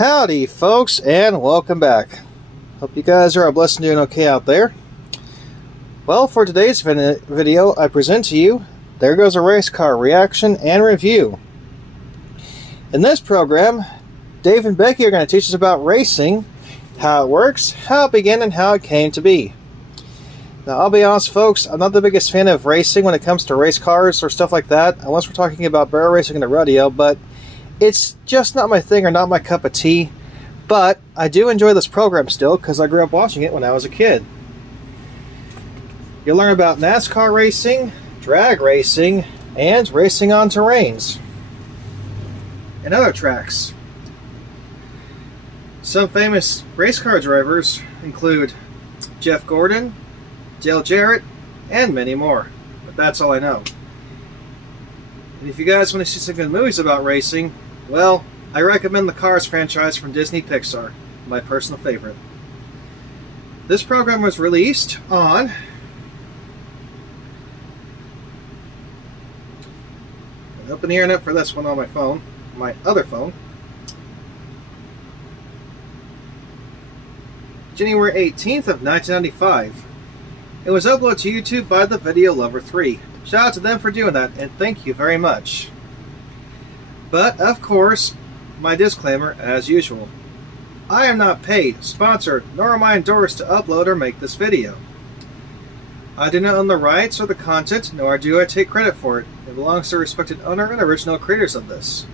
Howdy folks, and welcome back. Hope you guys are blessed and doing okay out there. Well, for today's video, I present to you There Goes a Race Car reaction and review. In this program, Dave and Becky are going to teach us about racing, how it works, how it began, and how it came to be. Now, I'll be honest folks, I'm not the biggest fan of racing when it comes to race cars or stuff like that, unless we're talking about barrel racing in the rodeo, but it's just not my thing or not my cup of tea. But I do enjoy this program still because I grew up watching it when I was a kid. You'll learn about NASCAR racing, drag racing, and racing on terrains and other tracks. Some famous race car drivers include Jeff Gordon, Dale Jarrett, and many more. But that's all I know. And if you guys want to see some good movies about racing, well, I recommend the Cars franchise from Disney Pixar, my personal favorite. This program was released on open the internet for this one on my phone, my other phone. January 18th of 1995. It was uploaded to YouTube by the Video Lover 3. Shout out to them for doing that, and thank you very much. But, of course, my disclaimer, as usual. I am not paid, sponsored, nor am I endorsed to upload or make this video. I do not own the rights or the content, nor do I take credit for it. It belongs to the respected owner and original creators of this.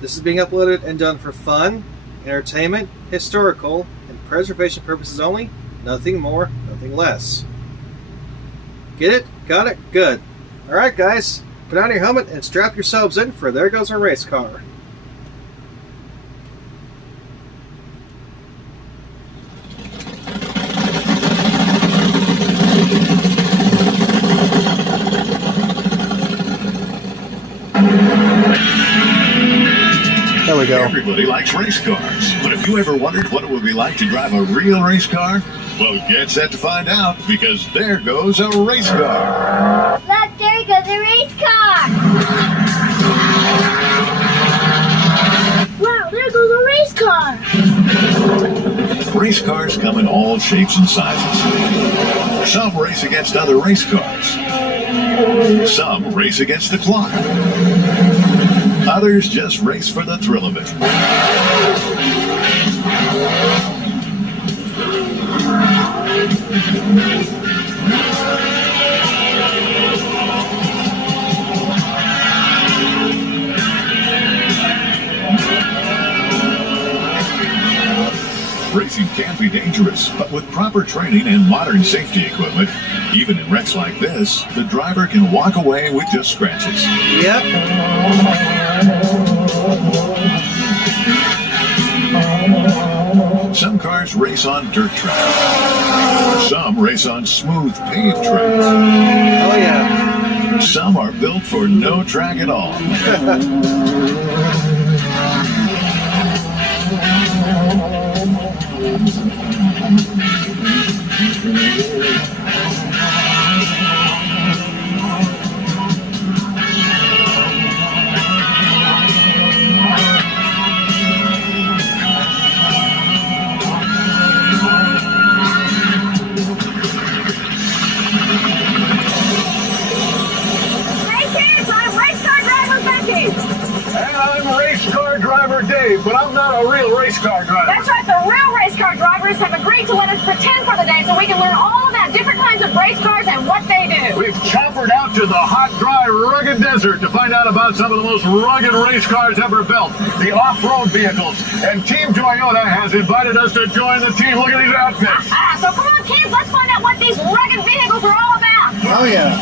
This is being uploaded and done for fun, entertainment, historical, and preservation purposes only. Nothing more, nothing less. Get it? Got it? Good. Alright guys, put on your helmet and strap yourselves in for There Goes a Race Car. There we go. Everybody likes race cars, but have you ever wondered what it would be like to drive a real race car? Well, get set to find out, because there goes a race car. Look, there goes a race car! Wow, there goes a race car! Race cars come in all shapes and sizes. Some race against other race cars. Some race against the clock. Others just race for the thrill of it. Racing can be dangerous, but with proper training and modern safety equipment, even in wrecks like this, the driver can walk away with just scratches. Yep. Some cars race on dirt tracks. Some race on smooth paved tracks. Oh yeah. Some are built for no track at all. Dave, but I'm not a real race car driver. That's right, the real race car drivers have agreed to let us pretend for the day so we can learn all about different kinds of race cars and what they do. We've choppered out to the hot, dry, rugged desert to find out about some of the most rugged race cars ever built, the off-road vehicles. And Team Toyota has invited us to join the team. Look at these outfits. So come on, kids, let's find out what these rugged vehicles are all about. Oh yeah.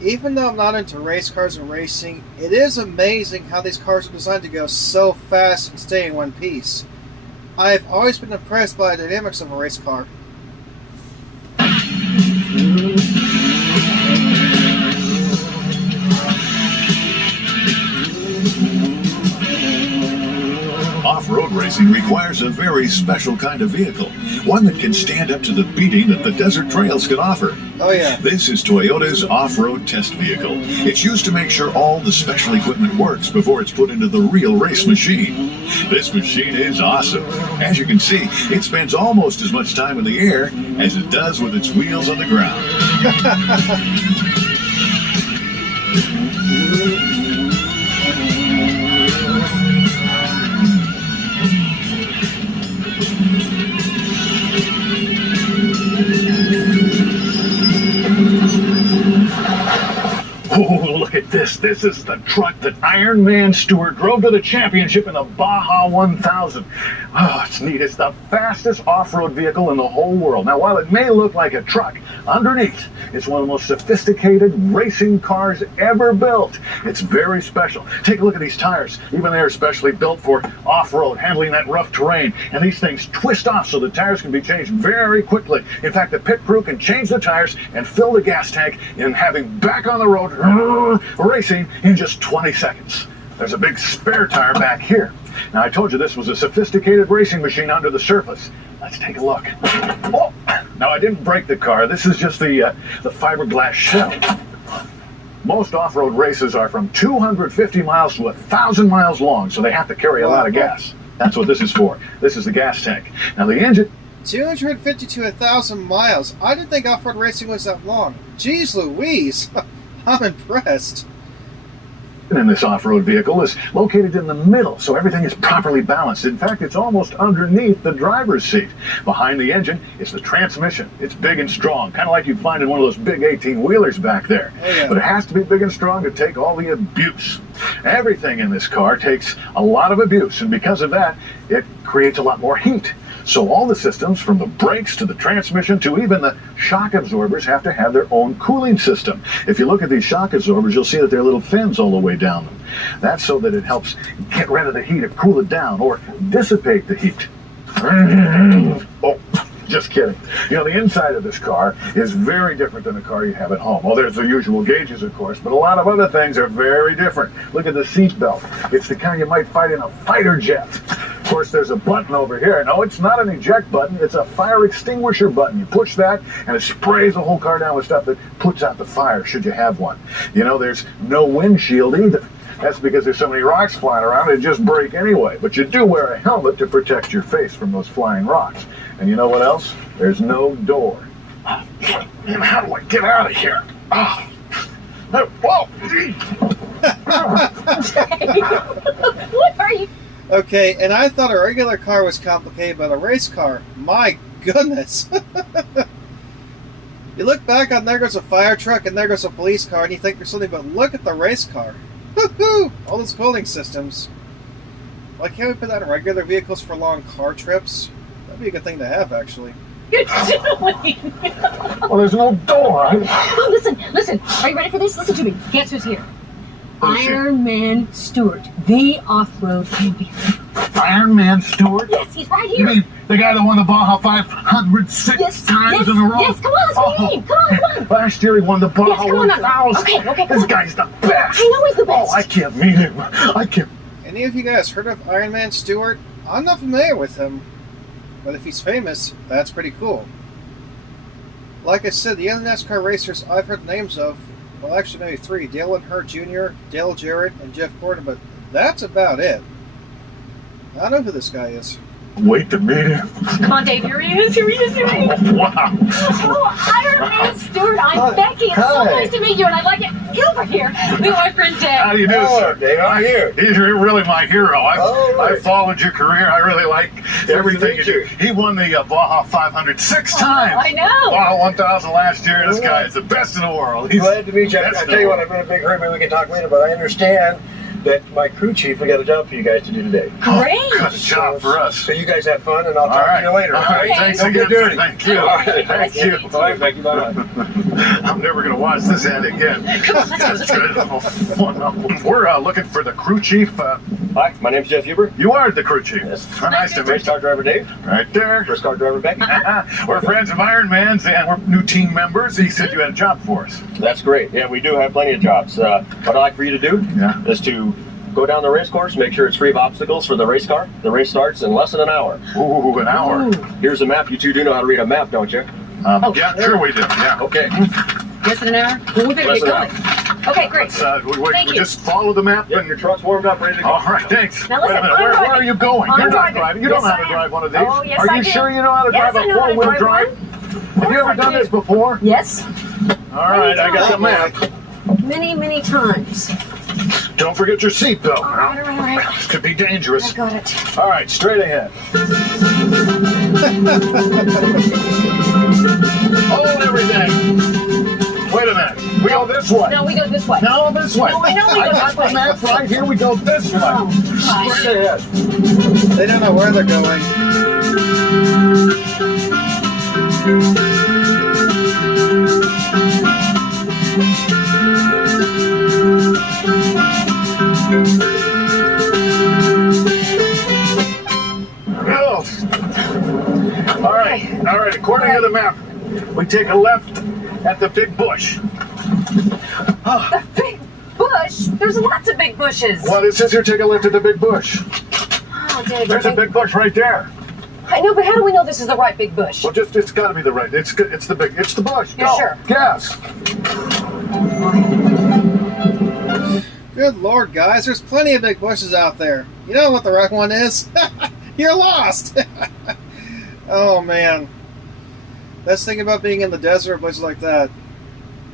Even though I'm not into race cars and racing, it is amazing how these cars are designed to go so fast and stay in one piece. I've always been impressed by the dynamics of a race car. Off-road racing requires a very special kind of vehicle, one that can stand up to the beating that the desert trails can offer. Oh yeah. This is Toyota's off-road test vehicle. It's used to make sure all the special equipment works before it's put into the real race machine. This machine is awesome. As you can see, it spends almost as much time in the air as it does with its wheels on the ground. Oh, look at this. This is the truck that Iron Man Stewart drove to the championship in the Baja 1000. Oh, it's neat. It's the fastest off-road vehicle in the whole world. Now, while it may look like a truck, underneath, it's one of the most sophisticated racing cars ever built. It's very special. Take a look at these tires. Even they're specially built for off-road, handling that rough terrain. And these things twist off so the tires can be changed very quickly. In fact, the pit crew can change the tires and fill the gas tank and having back on the road racing in just 20 seconds. There's a big spare tire back here. Now, I told you this was a sophisticated racing machine under the surface. Let's take a look. Oh, now I didn't break the car. This is just the fiberglass shell. Most off-road races are from 250 miles to 1,000 miles long, so they have to carry a lot of gas. That's what this is for. This is the gas tank. Now, the engine... 250 to 1,000 miles. I didn't think off-road racing was that long. Jeez Louise. I'm impressed. In this off-road vehicle is located in the middle, so everything is properly balanced. In fact, it's almost underneath the driver's seat. Behind the engine is the transmission. It's big and strong, kind of like you'd find in one of those big 18-wheelers back there. Oh, yeah. But it has to be big and strong to take all the abuse. Everything in this car takes a lot of abuse, and because of that, it creates a lot more heat. So all the systems, from the brakes to the transmission to even the shock absorbers, have to have their own cooling system. If you look at these shock absorbers, you'll see that there are little fins all the way down them. That's so that it helps get rid of the heat or cool it down or dissipate the heat. Oh, just kidding. You know, the inside of this car is very different than the car you have at home. Well, there's the usual gauges, of course, but a lot of other things are very different. Look at the seat belt. It's the kind you might find in a fighter jet. Of course, there's a button over here. No, it's not an eject button. It's a fire extinguisher button. You push that, and it sprays the whole car down with stuff that puts out the fire, should you have one. You know, there's no windshield either. That's because there's so many rocks flying around, it'd just break anyway. But you do wear a helmet to protect your face from those flying rocks. And you know what else? There's no door. Oh, man, how do I get out of here? Oh. Whoa! What are you? Okay, and I thought a regular car was complicated, but a race car, my goodness. You look back on there goes a fire truck and there goes a police car, and you think there's something, but look at the race car. Woohoo! All those cooling systems. Why can't we put that in regular vehicles for long car trips? That'd be a good thing to have, actually. You're doing? Well, there's no door. Oh, listen. Are you ready for this? Listen to me. Guess who's here? Who's here? Iron Man Stewart, the off-road champion. Iron Man Stewart? Yes, he's right here. You mean the guy that won the Baja 506 times in a row? Yes, come on, let's meet him. Come on. Last year he won the Baja Yes, come on. 1000. Okay, come This on. guy's the best. I know he's the best. Oh, I can't meet him. I can't. Any of you guys heard of Iron Man Stewart? I'm not familiar with him, but if he's famous, that's pretty cool. Like I said, the other NASCAR racers I've heard the names of, well, actually maybe three: Dale Earnhardt Jr., Dale Jarrett, and Jeff Gordon, but that's about it. I don't know who this guy is. Wait to meet him. Come on, Dave. Here he is. Wow. Oh, Iron Man Stewart. I'm Becky. It's so Hi. nice to meet you, and I'd like it. Gilbert here. Meet my friend How Dave. do you do, Hello, sir? Dave. I'm here. He's really my hero. Oh, right. I've followed your career. I really like everything you meet do. you. He won the Baja 500 6 times. I know. Baja 1000 last year. This guy is the best in the world. He's Glad to meet you. best I in tell the you what, world. I'm in a big hurry. Maybe we can talk later, but I understand that my crew chief, we got a job for you guys to do today. Great. Good job for us. So you guys have fun, and I'll talk All right. to you later. All right. Okay. Thanks Don't again. get dirty. Thank you. All right. Thank Nice to you. meet you. Bye, Becky. Bye-bye. I'm never going to watch this ad again. That's good. We're looking for the crew chief. Hi, my name's Jeff Huber. You are the crew chief. Yes. Nice to meet Race you. car driver Dave. Right there. Race car driver Becky. We're friends of Iron Man's, and we're new team members. He said you had a job for us. That's great. Yeah, we do have plenty of jobs. What I'd like for you to do Yeah. is to Go down the race course, make sure it's free of obstacles for the race car. The race starts in less than an hour. Ooh, an hour. Here's a map. You two do know how to read a map, don't you? Yeah, sure we do. Yeah. Okay. Less than an hour? Well, we better Less get than going. Okay, great. We Thank you. just follow the map. Yep, your truck's warmed up, ready to go. All right, thanks. Now Wait listen, a minute. I'm Where driving. are you going? I'm You're not driving. driving. You don't Yes, know how I to am. drive one of these. Oh, yes, are I you do. sure you know how to Yes, drive I a know how to four-wheel drive drive? one. Have you ever I done do. this before? Yes, All right, I got the map. many, many times. Don't forget your seat, though. All right. This could be dangerous. I got it. All right, straight ahead. Hold everything. Wait a minute. We go this way. No, we go this way. No, this way. No, I know we go I got this way. the map right here. We go this way. Oh, gosh. Straight ahead. They don't know where they're going. Oh. All right. According to the map, we take a left at the big bush. The big bush? There's lots of big bushes. Well, it says here take a left at the big bush. Oh, Dave, There's a big bush right there. I know, but how do we know this is the right big bush? Well, it's got to be the right. It's the bush. You're Go. sure? Yes. Good Lord, guys, there's plenty of big bushes out there. You know what the right one is? You're lost! Oh, man. That's the thing about being in the desert or places like that.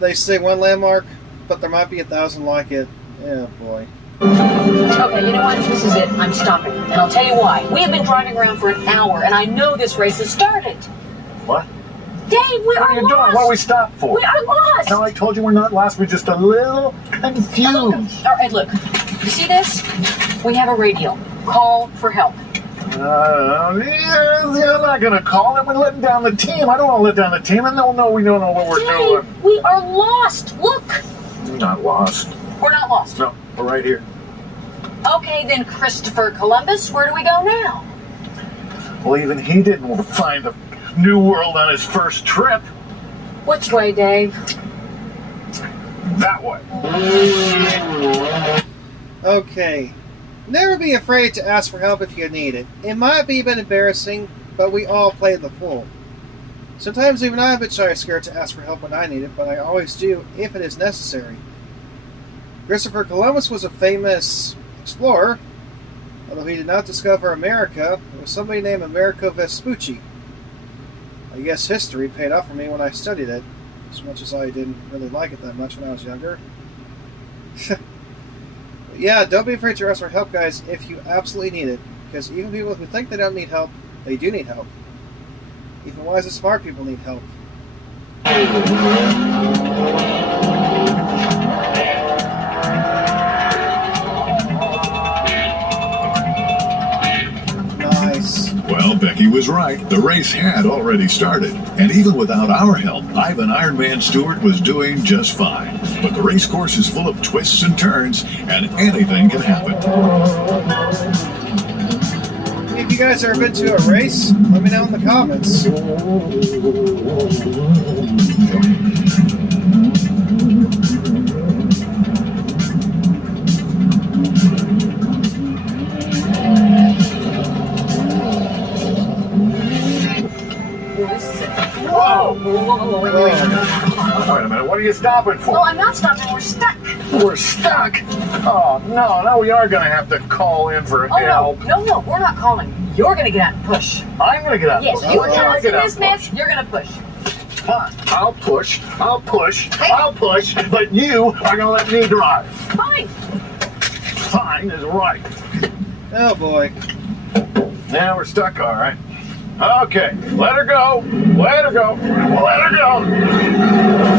They say one landmark, but there might be 1,000 like it. Yeah, boy. Okay, you know what? This is it. I'm stopping. And I'll tell you why. We have been driving around for an hour, and I know this race has started. What? Dave, we What are are you doing? lost. What are we stopped for? We are lost. No, I told you we're not lost. We're just a little confused. All right, look. You see this? We have a radio. Call for help. You're not going to call them. We're letting down the team. I don't want to let down the team. And they'll know we don't know what we're doing. Dave, we are lost. Look. We're not lost. We're not lost. No, we're right here. Okay, then, Christopher Columbus, where do we go now? Well, even he didn't find the New World on his first trip. Which way, Dave? That way. Okay. Never be afraid to ask for help if you need it. It might be a bit embarrassing, but we all play the fool. Sometimes even I'm a bit shy or scared to ask for help when I need it, but I always do if it is necessary. Christopher Columbus was a famous explorer. Although he did not discover America, it was somebody named Amerigo Vespucci. I guess history paid off for me when I studied it, as much as I didn't really like it that much when I was younger. Yeah, don't be afraid to ask for help, guys, if you absolutely need it. Because even people who think they don't need help, they do need help. Even wise and smart people need help. Nice. Well, Becky was right. The race had already started. And even without our help, Ivan Ironman Stewart was doing just fine. But the race course is full of twists and turns, and anything can happen. If you guys ever been to a race, let me know in the comments. This is it. Whoa! Whoa, wait. Wait a minute. What are you stopping for? Well, I'm not stopping. We're stuck. We're stuck. Oh, no. Now we are going to have to call in for Oh, help. no, we're not calling. You're going to get out and push. I'm going to get out. Yes, Push. you I'm tell gonna us get in out this and mess, push. you're going to push. Fine. I'll push, but you are going to let me drive. Fine. Fine is right. Oh boy. Now we're stuck, all right. Okay, let her go. Let her go. Let her go.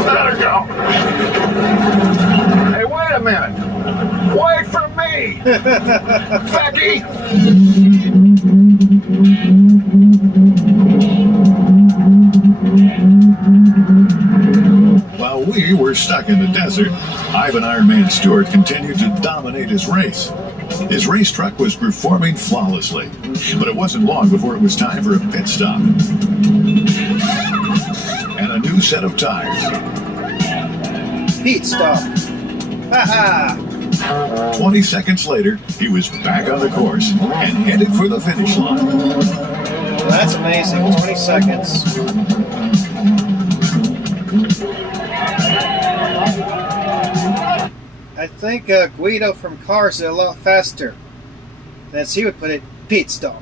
Let her go. Hey, wait a minute. Wait for me. Becky. While we were stuck in the desert, Ivan Ironman Stewart continued to dominate his race. His race truck was performing flawlessly, but it wasn't long before it was time for a pit stop. And a new set of tires. Pete, stop. Ha ha! 20 seconds later, he was back on the course and headed for the finish line. That's amazing. 20 seconds. I think Guido from Cars is a lot faster. As he would put it, pit stop.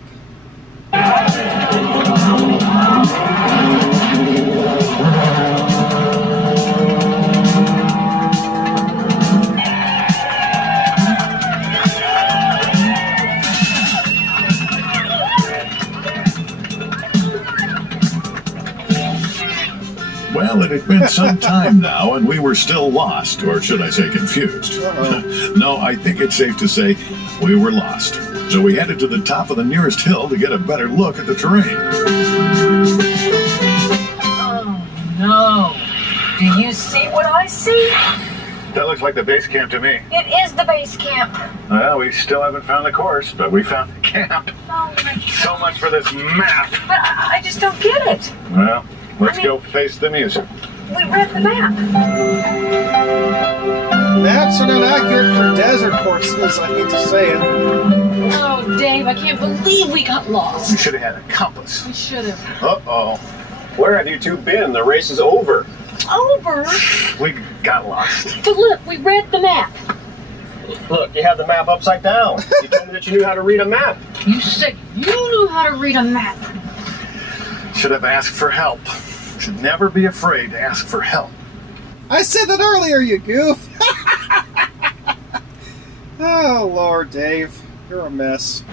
Well, it had been some time now, and we were still lost, or should I say confused. No, I think it's safe to say we were lost. So we headed to the top of the nearest hill to get a better look at the terrain. Oh, no. Do you see what I see? That looks like the base camp to me. It is the base camp. Well, we still haven't found the course, but we found the camp. Oh, my God. So much for this map. But I just don't get it. Well, let's go face the music. We read the map. Maps are not accurate for desert courses, I hate to say it. Oh, Dave, I can't believe we got We lost. should have had a compass. We should have. Uh-oh. Where have you two been? The race is over. Over? We got lost. But look, we read the map. Look, you have the map upside down. You told me that you knew how to read a map. You said you knew how to read a map. Should have asked for help. Should never be afraid to ask for help. I said that earlier, you goof! Oh, Lord, Dave. You're a mess.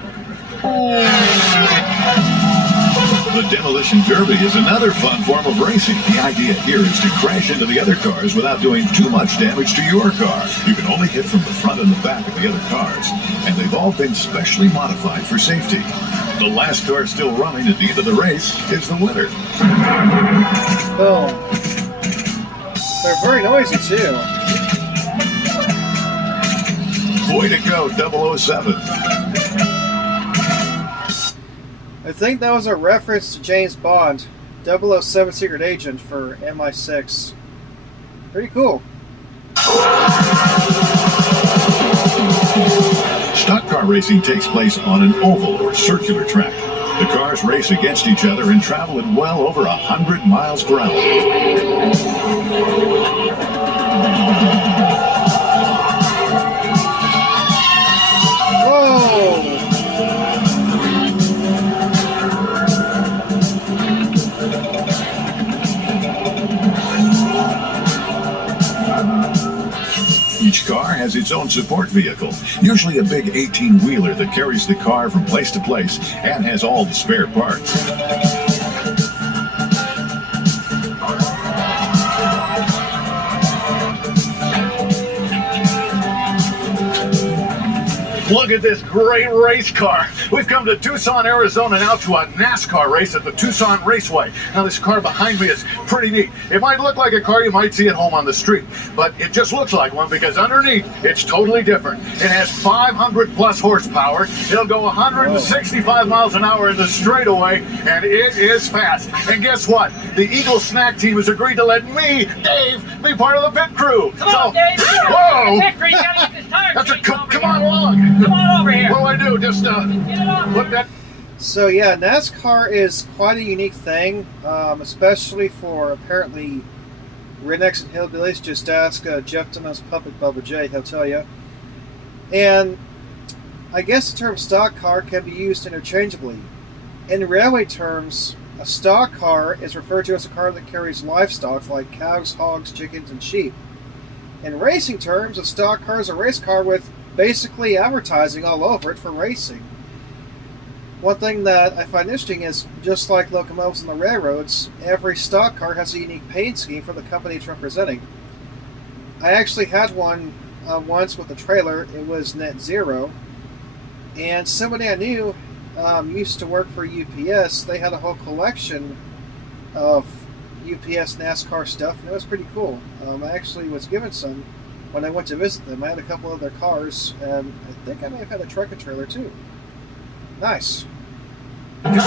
The Demolition Derby is another fun form of racing. The idea here is to crash into the other cars without doing too much damage to your car. You can only hit from the front and the back of the other cars, and they've all been specially modified for safety. The last car still running at the end of the race is the winner. Boom. They're very noisy, too. Way to go, 007. I think that was a reference to James Bond, 007 Secret Agent for MI6. Pretty cool. Stock car racing takes place on an oval or circular track. The cars race against each other and travel at well over 100 miles per hour. Whoa! Each car has its own support vehicle, usually a big 18-wheeler that carries the car from place to place and has all the spare parts. Look at this great race car. We've come to Tucson, Arizona now to a NASCAR race at the Tucson Raceway. Now this car behind me is pretty neat. It might look like a car you might see at home on the street, but it just looks like one because underneath it's totally different. It has 500 plus horsepower. It'll go 165 miles an hour in the straightaway, and it is fast. And guess what? The Eagle Snack Team has agreed to let me, Dave, be part of the pit crew. Come on, Dave. Whoa! Victory, you gotta get this tire That's a changed over come here. on along. Come on over here. What do I do? Just Get it off. put that. So yeah, NASCAR is quite a unique thing, especially for apparently rednecks and hillbillies. Just ask Jeff Dunham's puppet Bubba J, he'll tell you. And I guess the term stock car can be used interchangeably. In railway terms, a stock car is referred to as a car that carries livestock like cows, hogs, chickens, and sheep. In racing terms, a stock car is a race car with basically advertising all over it for racing. One thing that I find interesting is, just like locomotives on the railroads, every stock car has a unique paint scheme for the company it's representing. I actually had one once with a trailer. It was Net Zero, and somebody I knew used to work for UPS. They had a whole collection of UPS NASCAR stuff, and it was pretty cool. I actually was given some when I went to visit them. I had a couple of their cars, and I think I may have had a truck and trailer too. Nice. Nothing's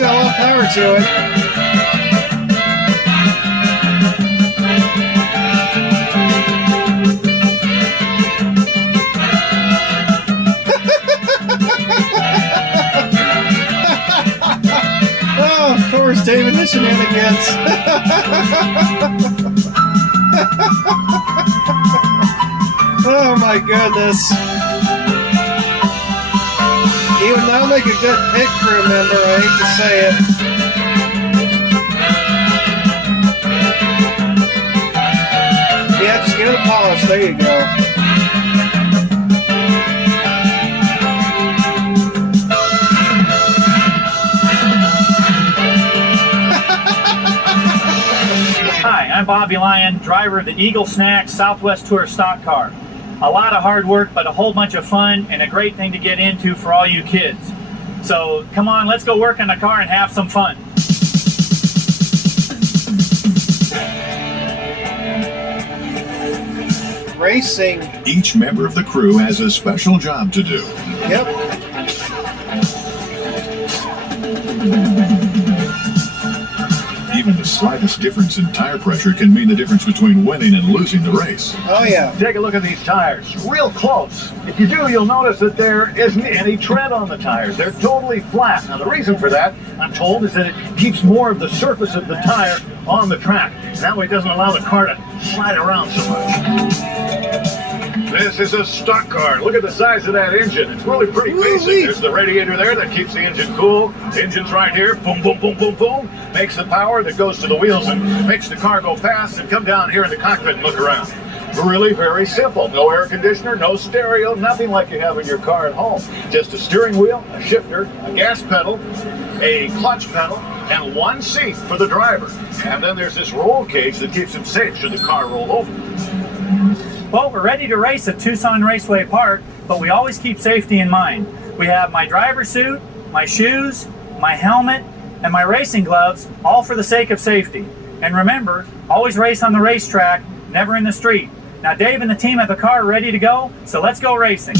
got a lot of power to it. David the Shenanigans. Oh my goodness. He would not make a good pit crew member, I hate to say it. Yeah, just give it a polish, there you go. Hi, I'm Bobby Lyon, driver of the Eagle Snacks Southwest Tour stock car. A lot of hard work, but a whole bunch of fun and a great thing to get into for all you kids. So come on, let's go work on the car and have some fun. Racing. Each member of the crew has a special job to do. Yep. Even the slightest difference in tire pressure can mean the difference between winning and losing the race. Oh yeah. Take a look at these tires, real close. If you do, you'll notice that there isn't any tread on the tires. They're totally flat. Now the reason for that, I'm told, is that it keeps more of the surface of the tire on the track. That way it doesn't allow the car to slide around so much. This is a stock car. Look at the size of that engine. It's really pretty basic. There's the radiator there that keeps the engine cool. The engine's right here. Boom, boom, boom, boom, boom. Makes the power that goes to the wheels and makes the car go fast and come down here in the cockpit and look around. Really very simple. No air conditioner, no stereo, nothing like you have in your car at home. Just a steering wheel, a shifter, a gas pedal, a clutch pedal, and one seat for the driver. And then there's this roll cage that keeps him safe should the car roll over. Well, we're ready to race at Tucson Raceway Park, but we always keep safety in mind. We have my driver suit, my shoes, my helmet, and my racing gloves, all for the sake of safety. And remember, always race on the racetrack, never in the street. Now Dave and the team have the car ready to go, so let's go racing.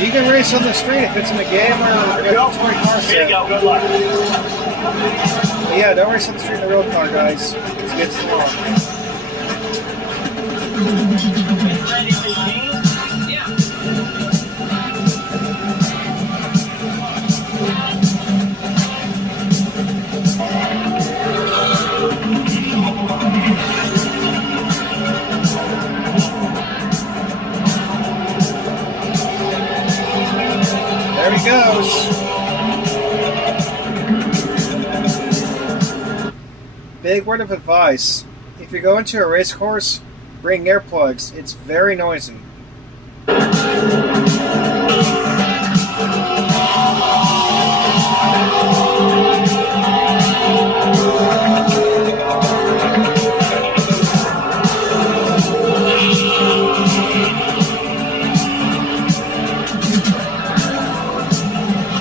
You can race on the street if it's in a game or a toy car set. Here you go, good luck. Yeah, don't race on the street in a real car, guys. It's good stuff. There he goes. Big word of advice. If you're going to a race course, bring earplugs. It's very noisy.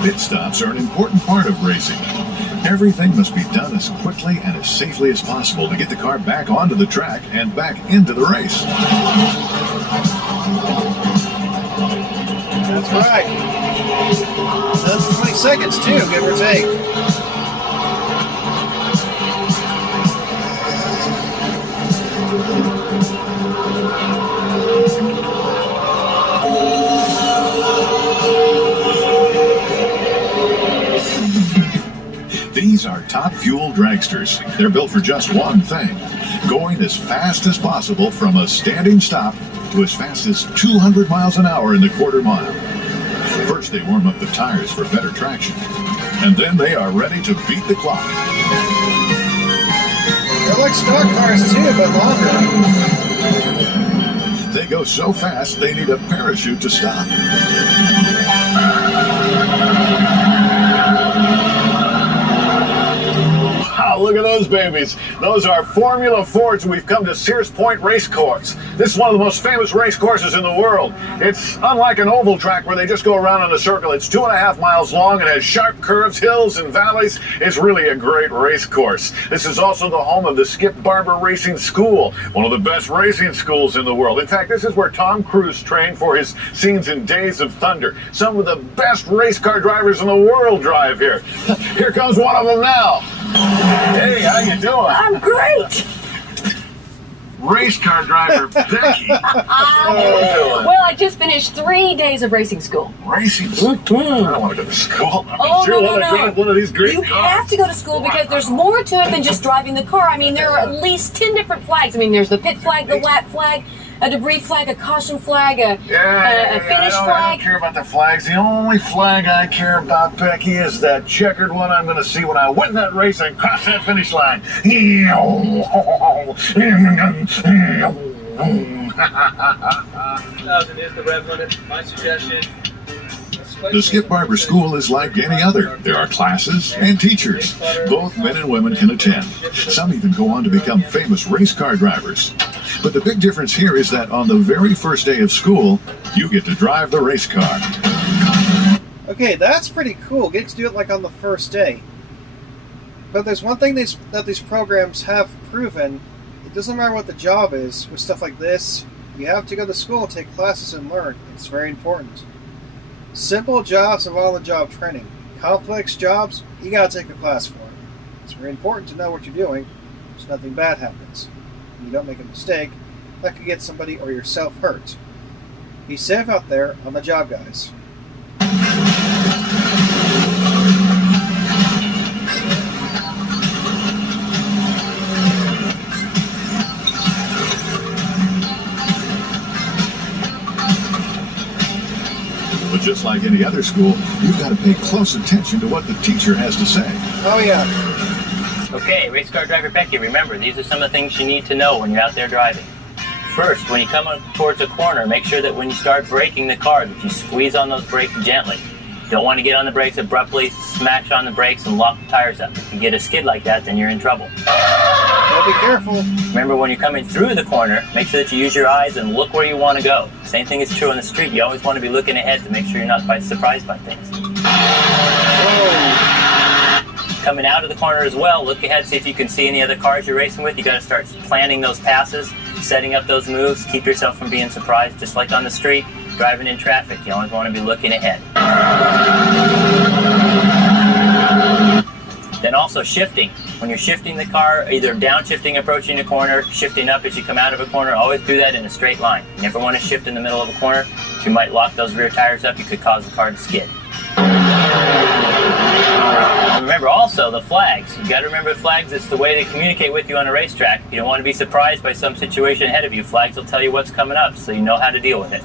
Pit stops are an important part of racing. Everything must be done as quickly and as safely as possible to get the car back onto the track and back into the race. That's right. That's 20 seconds too, give or take. These are top fuel dragsters. They're built for just one thing, going as fast as possible from a standing stop to as fast as 200 miles an hour in the quarter mile. First, they warm up the tires for better traction, and then they are ready to beat the clock. They're like stock cars too, but longer. They go so fast, they need a parachute to stop. Wow, look at those babies. Those are Formula Fords. We've come to Sears Point Race Course. This is one of the most famous race courses in the world. It's unlike an oval track where they just go around in a circle. It's 2.5 miles long. It has sharp curves, hills, and valleys. It's really a great race course. This is also the home of the Skip Barber Racing School, one of the best racing schools in the world. In fact, this is where Tom Cruise trained for his scenes in Days of Thunder. Some of the best race car drivers in the world drive here. Here comes one of them now. Hey, how you doing? I'm great. race car driver Becky. Well, I just finished 3 days of racing school. Racing school? I don't want to go to school. Oh, sure no, want to drive one of these great You cars. have to go to school because there's more to it than just driving the car. I mean, there are at least 10 different flags. I mean, there's the pit flag, the lap flag, a debris flag, a caution flag, a finish I don't flag. care about the flags. The only flag I care about, Becky, is that checkered one I'm going to see when I win that race and cross that finish line. 1,000 is the rev limit. My suggestion. The Skip Barber School is like any other. There are classes and teachers. Both men and women can attend. Some even go on to become famous race car drivers. But the big difference here is that on the very first day of school, you get to drive the race car. Okay, that's pretty cool. Get to do it like on the first day. But there's one thing that these programs have proven. It doesn't matter what the job is. With stuff like this, you have to go to school and take classes and learn. It's very important. Simple jobs have on-the-job training. Complex jobs, you gotta take a class for it. It's very important to know what you're doing so nothing bad happens. When you don't make a mistake, that could get somebody or yourself hurt. Be safe out there on the job, guys. But just like any other school, you've got to pay close attention to what the teacher has to say. Oh yeah. Okay, race car driver Becky, remember, these are some of the things you need to know when you're out there driving. First, when you come up towards a corner, make sure that when you start braking the car, that you squeeze on those brakes gently. Don't want to get on the brakes abruptly, smash on the brakes, and lock the tires up. If you get a skid like that, then you're in trouble. Gotta be careful. Remember, when you're coming through the corner, make sure that you use your eyes and look where you want to go. Same thing is true on the street. You always want to be looking ahead to make sure you're not surprised by things. Coming out of the corner as well, look ahead, see if you can see any other cars you're racing with. You got to start planning those passes, setting up those moves, keep yourself from being surprised. Just like on the street, driving in traffic, you always want to be looking ahead. Then also shifting. When you're shifting the car, either downshifting approaching a corner, shifting up as you come out of a corner, always do that in a straight line. You never want to shift in the middle of a corner. You might lock those rear tires up, you could cause the car to skid. Remember also the flags. You got to remember the flags. It's the way they communicate with you on a racetrack. You don't want to be surprised by some situation ahead of you. Flags will tell you what's coming up, so you know how to deal with it.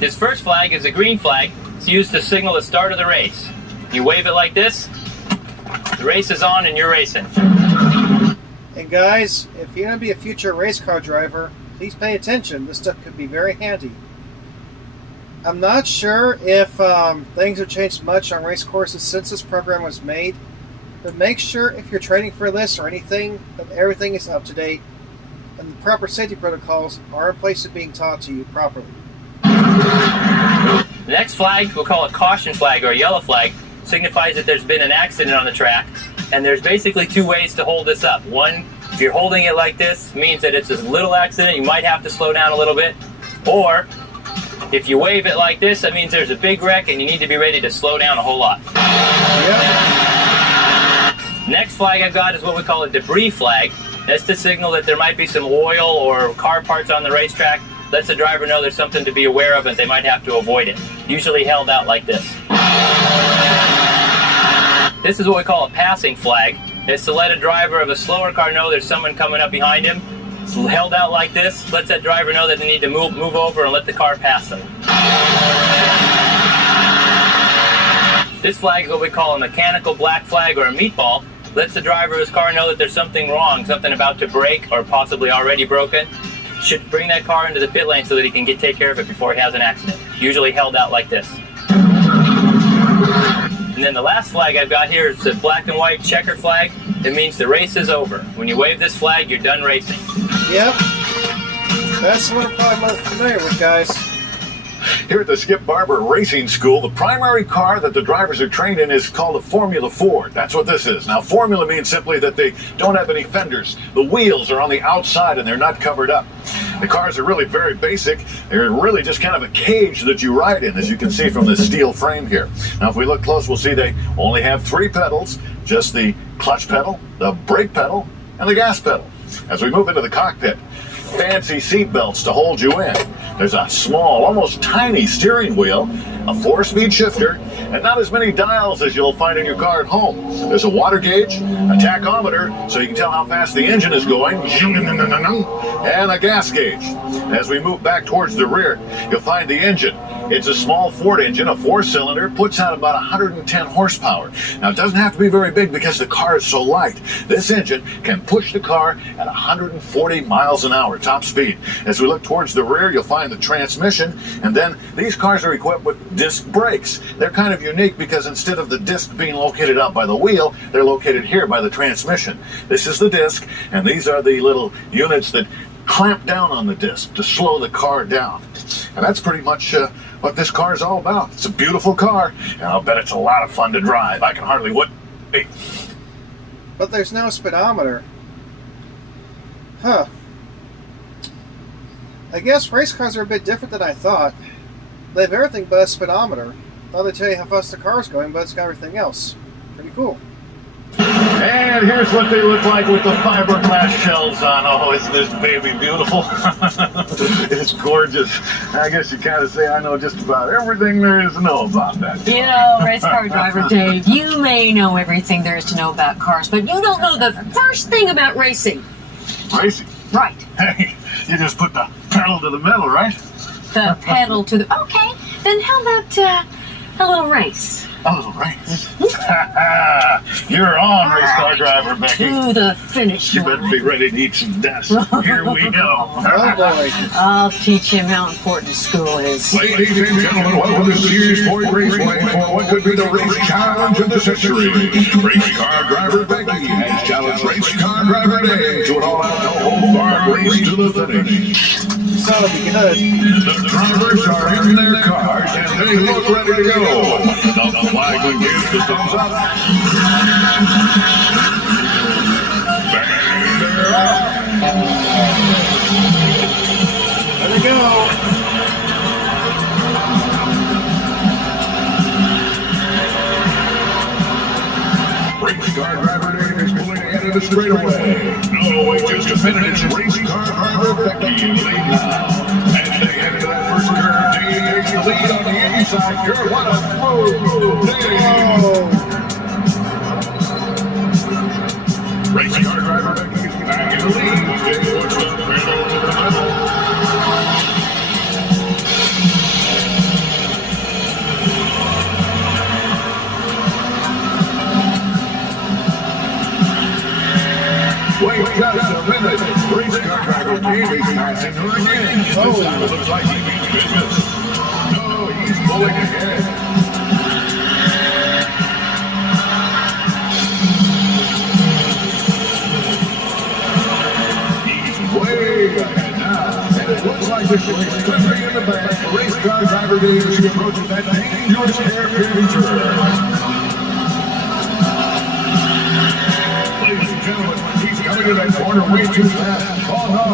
This first flag is a green flag. It's used to signal the start of the race. You wave it like this, the race is on and you're racing. And guys, if you're going to be a future race car driver, please pay attention. This stuff could be very handy. I'm not sure if things have changed much on race courses since this program was made, but make sure if you're training for this or anything, that everything is up to date and the proper safety protocols are in place and being taught to you properly. The next flag, we'll call it caution flag or a yellow flag, signifies that there's been an accident on the track, and there's basically two ways to hold this up. One, if you're holding it like this, means that it's a little accident, you might have to slow down a little bit, or if you wave it like this, that means there's a big wreck and you need to be ready to slow down a whole lot. Yep. Next flag I've got is what we call a debris flag. That's to signal that there might be some oil or car parts on the racetrack. Lets the driver know there's something to be aware of and they might have to avoid it. Usually held out like this. This is what we call a passing flag. It's to let a driver of a slower car know there's someone coming up behind him. It's held out like this, lets that driver know that they need to move over and let the car pass them. This flag is what we call a mechanical black flag or a meatball. Lets the driver of his car know that there's something wrong, something about to break or possibly already broken. Should bring that car into the pit lane so that he can take care of it before he has an accident. Usually held out like this. And then the last flag I've got here is the black and white checker flag. It means the race is over. When you wave this flag, you're done racing. Yep. That's what I'm probably most familiar with, guys. Here at the Skip Barber Racing School, the primary car that the drivers are trained in is called a Formula Ford. That's what this is. Now, Formula means simply that they don't have any fenders. The wheels are on the outside and they're not covered up. The cars are really very basic. They're really just kind of a cage that you ride in, as you can see from this steel frame here. Now, if we look close, we'll see they only have 3 pedals, just the clutch pedal, the brake pedal, and the gas pedal. As we move into the cockpit, fancy seat belts to hold you in. There's a small, almost tiny steering wheel, a 4-speed shifter, and not as many dials as you'll find in your car at home. There's a water gauge, a tachometer, so you can tell how fast the engine is going, and a gas gauge. As we move back towards the rear, you'll find the engine. It's a small Ford engine, a 4-cylinder, puts out about 110 horsepower. Now, it doesn't have to be very big because the car is so light. This engine can push the car at 140 miles an hour, top speed. As we look towards the rear, you'll find the transmission, and then these cars are equipped with disc brakes. They're kind of unique because instead of the disc being located out by the wheel, they're located here by the transmission. This is the disc, and these are the little units that clamp down on the disc to slow the car down. And that's pretty much what this car is all about. It's a beautiful car, and I'll bet it's a lot of fun to drive. I can hardly wait. But there's no speedometer. Huh. I guess race cars are a bit different than I thought. They have everything but a speedometer. Thought they tell you how fast the car's going, but it's got everything else. Pretty cool. And here's what they look like with the fiberglass shells on. Oh, isn't this baby beautiful? It's gorgeous. I guess you kind of say I know just about everything there is to know about that. You know, race car driver Dave, you may know everything there is to know about cars, but you don't know the first thing about racing. Racing? Right. Hey, you just put the pedal to the metal, right? The pedal to the... Okay, then how about a little race? A little race. You're on, race car driver Becky. To the finish You line. better be ready to eat some dust. Here we go. Oh boy. I'll teach him how important school is. Ladies and gentlemen, welcome to Sears Ford Raceway for what could be the race challenge of the century. Race car driver Becky has challenged race car driver Dave to an all-out no-hold-barred race to the finish. So it'll be good. The drivers are in their cars and they look ready to go. The flag will give the thumbs up. Bang, they're off. There we go. Race car driver Dave is pulling ahead of the straightaway. No, wait just a minute. It's race car driver Becky in the lead now. As they head into that first curve, Dave takes the lead on the inside curve. What a move, Dave! Race car driver Becky is back in the lead. Dave puts the pedal to the metal. Wait just a minute. Race car driver Dave is passing her again. This time it looks like he means business. No, he's pulling ahead. He's way ahead now. And it looks like this race could be in the bag. Race car driver Dave as he approaches that dangerous hairpin turn. Ladies and gentlemen, he's coming to that corner way too fast. Oh no,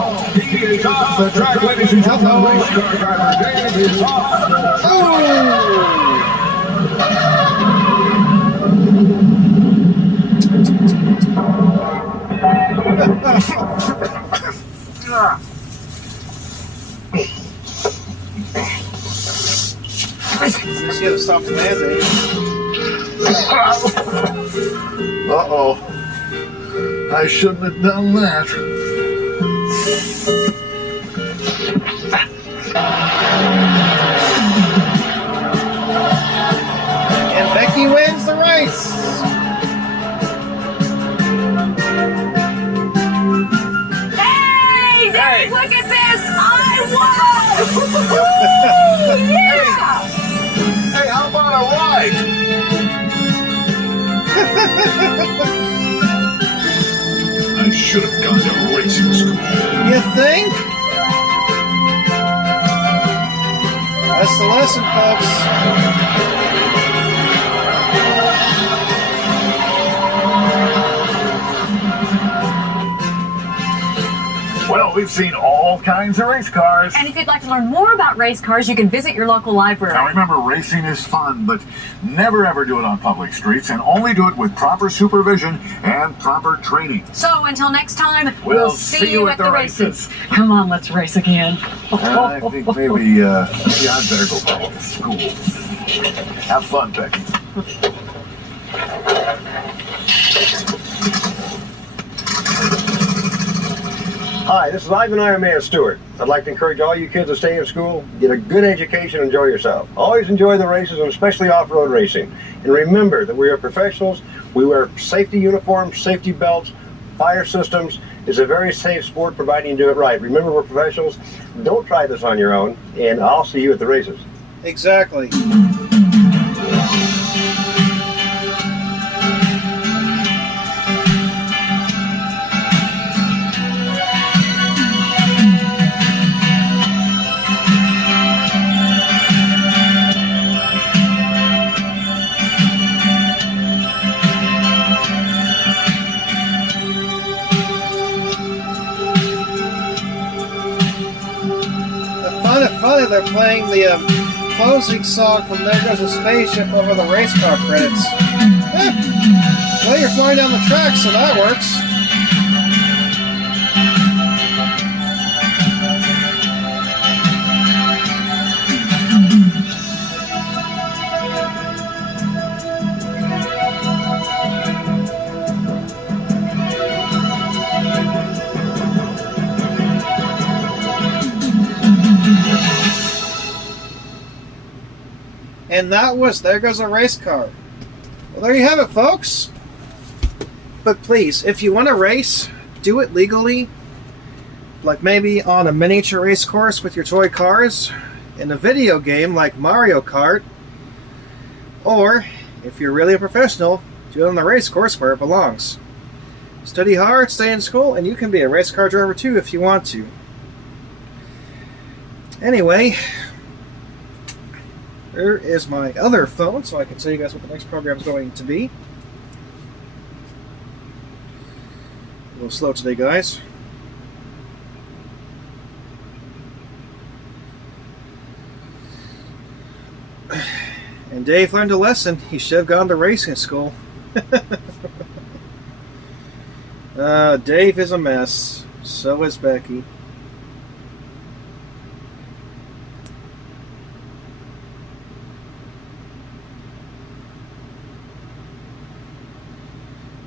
he is off the track, ladies and gentlemen. Race car driver Dave is off the track. Since you had a soft mayonnaise. Uh-oh. I shouldn't have done that. And Becky wins the race. Hey, Dave, look at this! I won! Yeah! Hey, how about a ride? I should have gone to racing school. You think? That's the lesson, folks. Well, we've seen all kinds of race cars. And if you'd like to learn more about race cars, you can visit your local library. Now remember, racing is fun, but never ever do it on public streets, and only do it with proper supervision and proper training. So until next time, We'll we'll see you at the races. Come on, let's race again. I think maybe I'd better go back to school. Have fun, Becky. Hi, this is Ivan Iron Man Stewart. I'd like to encourage all you kids to stay in school, get a good education, and enjoy yourself. Always enjoy the races, and especially off-road racing. And remember that we are professionals. We wear safety uniforms, safety belts, fire systems. It's a very safe sport providing you do it right. Remember, we're professionals. Don't try this on your own, and I'll see you at the races. Exactly. Funny, they're playing the closing song from There Goes a Spaceship over the race car credits. Well, you're flying down the track, so that works. And that was There Goes a Race Car. Well, there you have it, folks. But please, if you want to race, do it legally. Like maybe on a miniature race course with your toy cars, in a video game like Mario Kart. Or, if you're really a professional, do it on the race course where it belongs. Study hard, stay in school, and you can be a race car driver too if you want to. Anyway, there is my other phone, so I can tell you guys what the next program is going to be. A little slow today, guys. And Dave learned a lesson. He should have gone to racing school. Dave is a mess. So is Becky.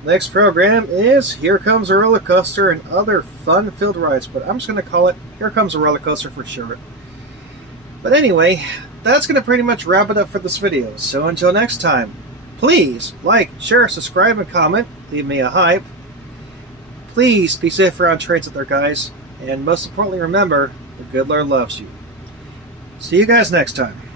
Next program is Here Comes a Roller Coaster and other fun-filled rides, but I'm just going to call it Here Comes a Roller Coaster for sure. But anyway, that's going to pretty much wrap it up for this video. So until next time, please like, share, subscribe, and comment. Leave me a hype. Please be safe around trains out there, guys. And most importantly, remember, the good Lord loves you. See you guys next time.